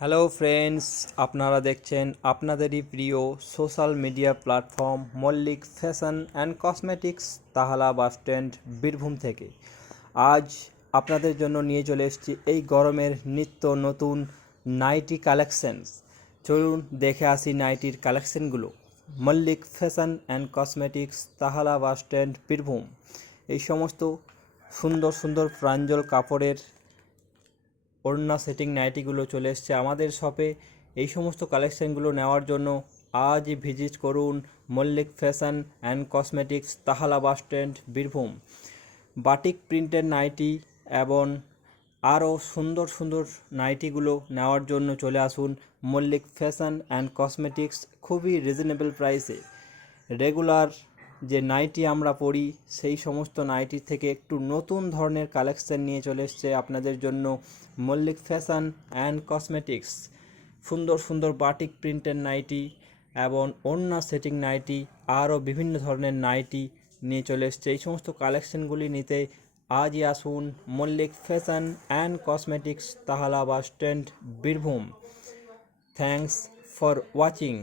Hello friends, আপনারা দেখছেন আপনাদেরই প্রিয় social media platform Mallick fashion and cosmetics, Tahala bus stand, Birbhum থেকে। আজ আপনাদের জন্য নিয়ে চলে এসেছি এই গরমের নিত্য নতুন নাইটি কালেকশনস। চলুন দেখে আসি নাইটির কালেকশনগুলো। Mallick fashion and cosmetics, Tahala bus stand, Birbhum. এই সমস্ত সুন্দর সুন্দর প্রাঞ্জল কাপড়ের ওড়না সেটিং নাইটিগুলো চলে এসছে আমাদের শপে। এই সমস্ত কালেকশানগুলো নেওয়ার জন্য আজই ভিজিট করুন Mallick fashion and cosmetics, Tahala bus stand, Birbhum. Batik প্রিন্টের নাইটি এবং আরও সুন্দর সুন্দর নাইটিগুলো নেওয়ার জন্য চলে আসুন মল্লিক ফ্যাশন অ্যান্ড কসমেটিক্স। খুবই রিজনেবল প্রাইসে রেগুলার যে নাইটি আমরা পরি সেই সমস্ত নাইটি থেকে একটু নতুন ধরনের কালেকশন নিয়ে চলে এসছে আপনাদের জন্য মল্লিক ফ্যাশন অ্যান্ড কসমেটিক্স। সুন্দর সুন্দর বাটিক প্রিন্টের নাইটি এবং ওড়না সেটিং নাইটি, আরও বিভিন্ন ধরনের নাইটি নিয়ে চলে এসছে। এই সমস্ত কালেকশনগুলি নিতে আজই আসুন Mallick fashion and cosmetics, Tahala bus stand, Birbhum. Thanks for watching.